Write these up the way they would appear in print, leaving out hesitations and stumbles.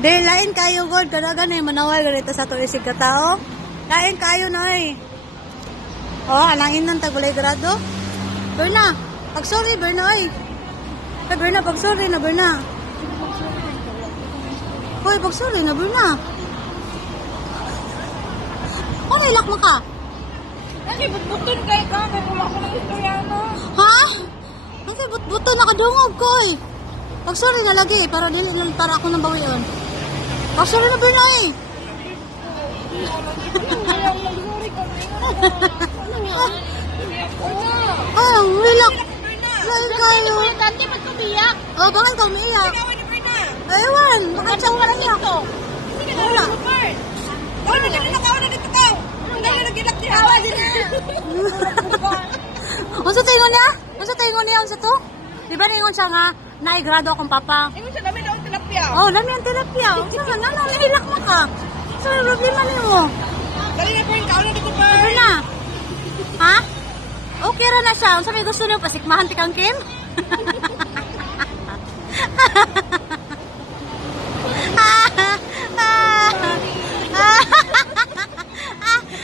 Di, lain kayo, God. Kadagan na manawal ganito sa tulisig ka tao. Lain kayo na eh. Oh, alangin ng tagulay grado. Berna, pag sorry, Berna ay. Ay, Berna, pag sorry na, Berna. Hoy, pag sorry na, Berna. Oh, may lock mo ka. Kasi butbuton kay ka, kaya kumako ng istoryano. Ha? Kasi buto nakadungog ko eh. Pag sorry na lagi, para dili lang para ako nang bawion. Pag sorry na, Berna eh. Ayaw mag-sorry ka. Ay, ang wilak. Lain kayo. Dati magkubiyak. Oh, bakit ka umiiyak? Ikaw ni Berna. Ewan, bakit siya wala niya? Sige na, wala. Kau na dito ka, na dito ka. Dahil nagilak ni Hawa din. Unsa tingon niya? Unsa tingon niya unsa to? Di ba ningon siya nga naigrado akong papa? Ingon siya dami daw ang tilapia. Oh, dami ang tilapia. Unsa nga nana nahilak mo ka? Sa problema nimo? Dali na po yung kaon na dito pa. Ano na? Ha? Okay ra na siya. Unsa may gusto niyo pasikmahan ti kang Kim?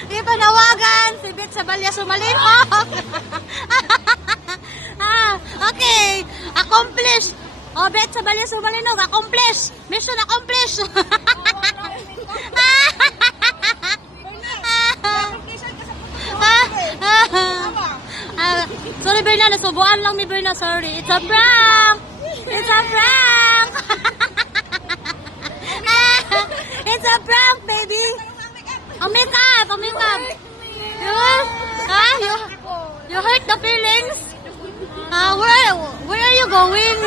Di panawagan si Bet sa Balya Sumalimog. Okay, accomplished. Oh, Bet sa Balya Sumalimog, accomplished. Mission accomplished. Sorry, Berna, nasubuan lang ni Berna. Sorry, it's a prank. It's a prank. It's a prank, baby. Oh, makeup, oh, makeup. You hurt the feelings? Where are you going?